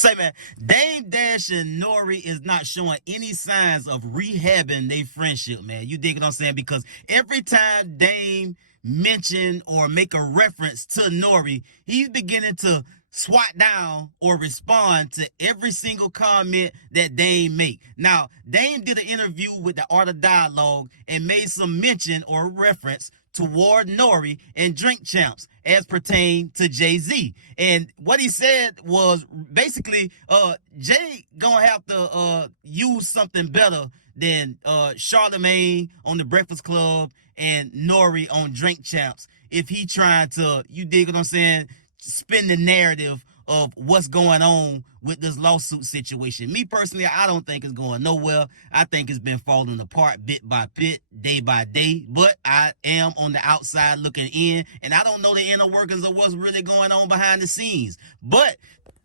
Say, man, Dame Dash and N.O.R.E. is not showing any signs of rehabbing their friendship, man. You dig what I'm saying? Because every time Dame mention or make a reference to N.O.R.E., he's beginning to swat down or respond to every single comment that Dame make. Now, Dame did an interview with the Art of Dialogue and made some mention or reference toward N.O.R.E. and Drink Champs as pertain to Jay-Z. And what he said was basically, Jay gonna have to use something better than Charlemagne on the Breakfast Club and N.O.R.E. on Drink Champs if he trying to, you dig what I'm saying, spin the narrative of what's going on with this lawsuit situation. Me personally, I don't think it's going nowhere. I think it's been falling apart bit by bit, day by day. But I am on the outside looking in, and I don't know the inner workings of what's really going on behind the scenes. But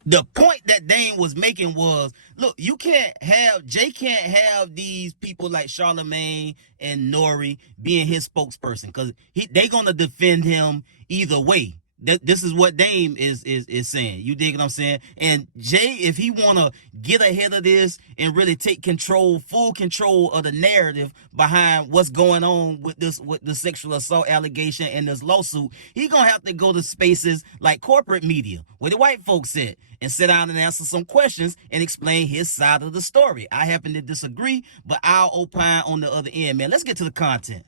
the point that Dame was making was, look, Jay can't have these people like Charlemagne and N.O.R.E. being his spokesperson, because they gonna defend him either way. This is what Dame is saying. You dig what I'm saying? And Jay, if he want to get ahead of this and really take full control of the narrative behind what's going on with the sexual assault allegation and this lawsuit, he gonna have to go to spaces like corporate media, where the white folks sit, and sit down and answer some questions and explain his side of the story. I happen to disagree, but I'll opine on the other end, man. Let's get to the content.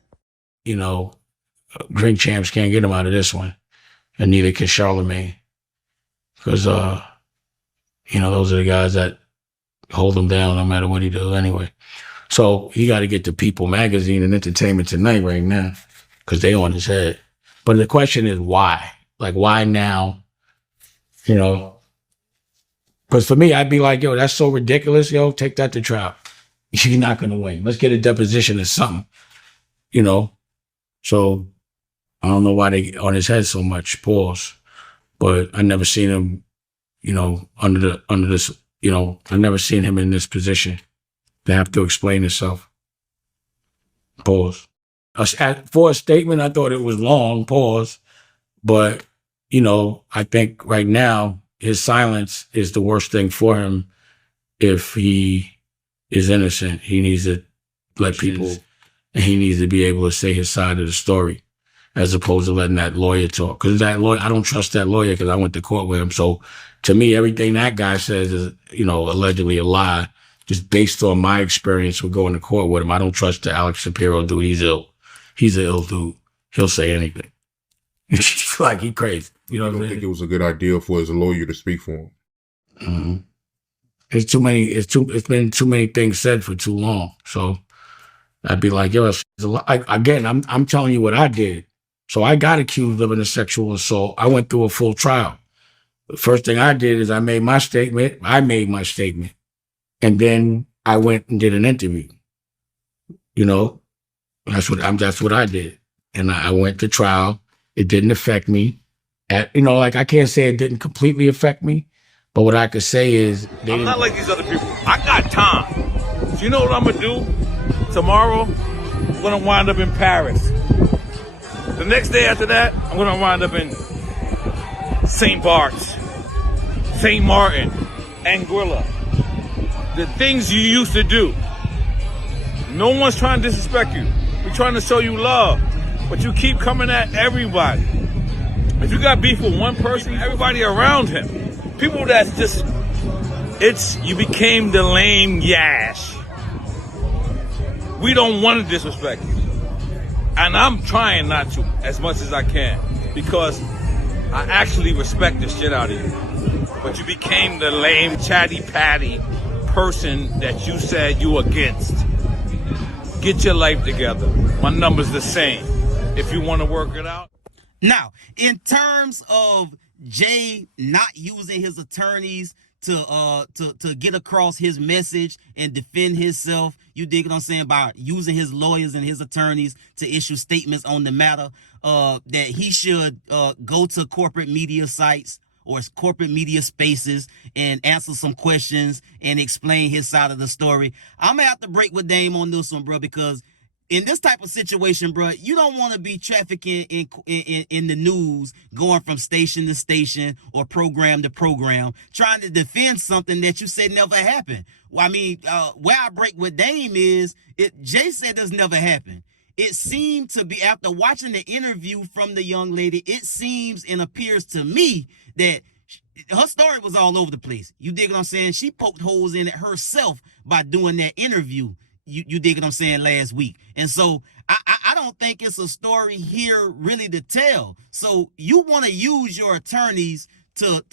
You know, Drink Champs can't get him out of this one. And neither can Charlemagne. Because, those are the guys that hold him down no matter what he does anyway. So he got to get to People Magazine and Entertainment Tonight right now, because they on his head. But the question is why? Like, why now? Because for me, I'd be like, yo, that's so ridiculous. Yo, take that to trial. You're not going to win. Let's get a deposition or something. So I don't know why they on his head so much, pause. But I never seen him, under this, I never seen him in this position to have to explain himself. Pause. For a statement, I thought it was long, pause. But, I think right now, his silence is the worst thing for him if he is innocent. He needs to let people, and he needs to be able to say his side of the story, as opposed to letting that lawyer talk. Because that lawyer, I don't trust that lawyer because I went to court with him. So to me, everything that guy says is, allegedly a lie, just based on my experience with going to court with him. I don't trust the Alex Shapiro dude. He's ill. He's an ill dude. He'll say anything. Like, he crazy. I don't think it was a good idea for his lawyer to speak for him. Mm-hmm. It's been too many things said for too long. So I'd be like, yo, I'm telling you what I did. So I got accused of a sexual assault. I went through a full trial. The first thing I did is I made my statement. And then I went and did an interview. That's what I did. And I went to trial. It didn't affect me. I can't say it didn't completely affect me, but what I could say is I'm not like these other people. I got time. So you know what I'm gonna do? Tomorrow, I'm gonna wind up in Paris. The next day after that, I'm gonna wind up in St. Bart's, St. Martin, Anguilla. The things you used to do. No one's trying to disrespect you. We're trying to show you love, but you keep coming at everybody. If you got beef with one person, everybody around him. People that's just, you became the lame yash. We don't want to disrespect you. And I'm trying not to as much as I can, because I actually respect the shit out of you. But you became the lame, chatty-patty person that you said you against. Get your life together. My number's the same. If you want to work it out. Now, in terms of Jay not using his attorneys to get across his message and defend himself, you dig what I'm saying, by using his lawyers and his attorneys to issue statements on the matter, that he should go to corporate media sites or corporate media spaces and answer some questions and explain his side of the story. I'm gonna have to break with Dame on this one, bro, because in this type of situation, bro, you don't want to be trafficking in the news, going from station to station or program to program, trying to defend something that you said never happened. Well, I mean, where I break with Dame is, Jay said this never happened. It seemed to be, after watching the interview from the young lady, it seems and appears to me that her story was all over the place. You dig what I'm saying? She poked holes in it herself by doing that interview. You dig what I'm saying, last week. And so I don't think it's a story here really to tell. So you want to use your attorneys to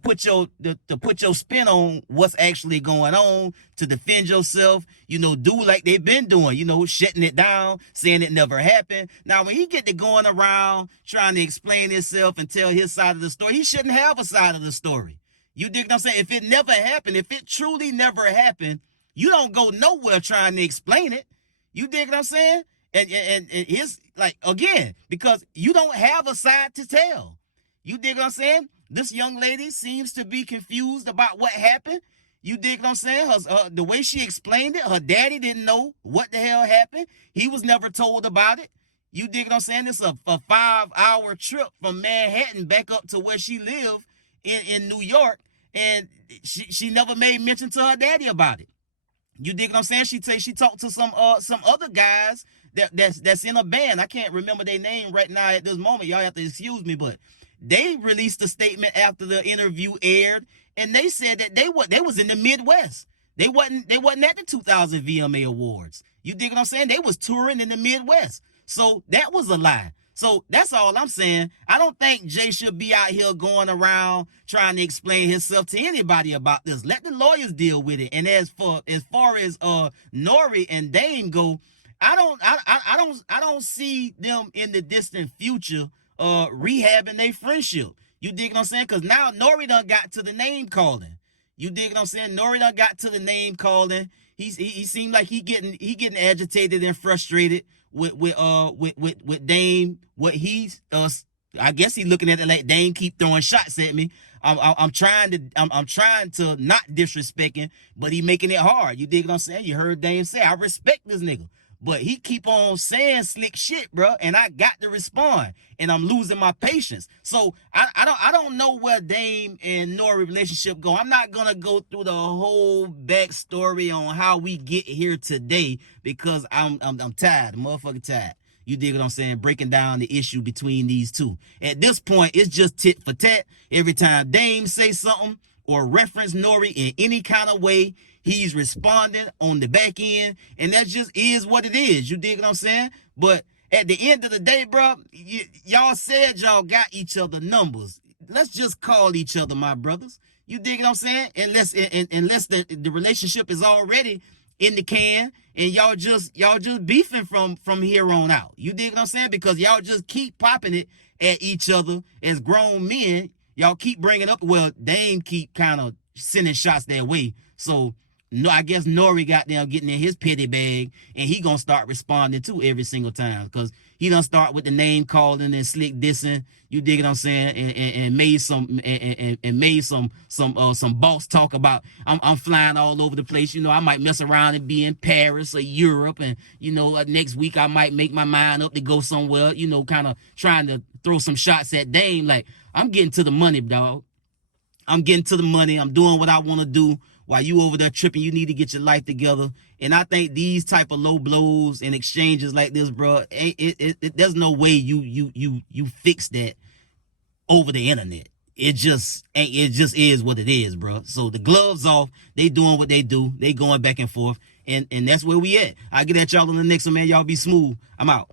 put your spin on what's actually going on, to defend yourself, do like they've been doing, shutting it down, saying it never happened. Now, when he get to going around trying to explain himself and tell his side of the story, he shouldn't have a side of the story. You dig what I'm saying? If it never happened, if it truly never happened, you don't go nowhere trying to explain it. You dig what I'm saying? And it's like, again, because you don't have a side to tell. You dig what I'm saying? This young lady seems to be confused about what happened. You dig what I'm saying? The way she explained it, her daddy didn't know what the hell happened. He was never told about it. You dig what I'm saying? It's a 5-hour trip from Manhattan back up to where she lived in New York. And she never made mention to her daddy about it. You dig what I'm saying? She talked to some other guys that's in a band. I can't remember their name right now at this moment. Y'all have to excuse me, but they released a statement after the interview aired, and they said that they was in the Midwest. They wasn't at the 2000 VMA Awards. You dig what I'm saying? They was touring in the Midwest. So that was a lie. So that's all I'm saying. I don't think Jay should be out here going around trying to explain himself to anybody about this. Let the lawyers deal with it. And as far as N.O.R.E. and Dame go, I don't see them in the distant future rehabbing their friendship. You dig what I'm saying? Because now N.O.R.E. done got to the name calling. You dig what I'm saying? N.O.R.E. done got to the name calling. He seemed like he getting agitated and frustrated with Dame. What he's I guess he's looking at it like, Dame keep throwing shots at me. I'm trying to not disrespect him, but he making it hard. You dig what I'm saying? You heard Dame say, I respect this nigga, but he keep on saying slick shit, bro, and I got to respond, and I'm losing my patience. So I don't know where Dame and N.O.R.E. relationship go. I'm not gonna go through the whole backstory on how we get here today, because I'm tired, motherfucking tired. You dig what I'm saying? Breaking down the issue between these two. At this point, it's just tit for tat. Every time Dame say something or reference N.O.R.E. in any kind of way, he's responding on the back end, and that just is what it is. You dig what I'm saying? But at the end of the day, bro, y'all said y'all got each other numbers. Let's just call each other my brothers. You dig what I'm saying? Unless the relationship is already in the can, and y'all just beefing from here on out. You dig what I'm saying? Because y'all just keep popping it at each other as grown men. Y'all keep bringing up, well, Dame keep kind of sending shots their way. So no, I guess N.O.R.E. got them getting in his petty bag, and he gonna start responding too every single time, because he done start with the name calling and slick dissing. You dig what I'm saying? And made some boss talk about, I'm flying all over the place. I might mess around and be in Paris or Europe, and next week I might make my mind up to go somewhere. Kind of trying to throw some shots at Dame. Like, I'm getting to the money, dog. I'm getting to the money. I'm doing what I want to do. While you over there tripping, you need to get your life together. And I think these type of low blows and exchanges like this, bro, there's no way you fix that over the internet. It just is what it is, bro. So the gloves off. They doing what they do. They going back and forth, and that's where we at. I'll get at y'all on the next one, man. Y'all be smooth. I'm out.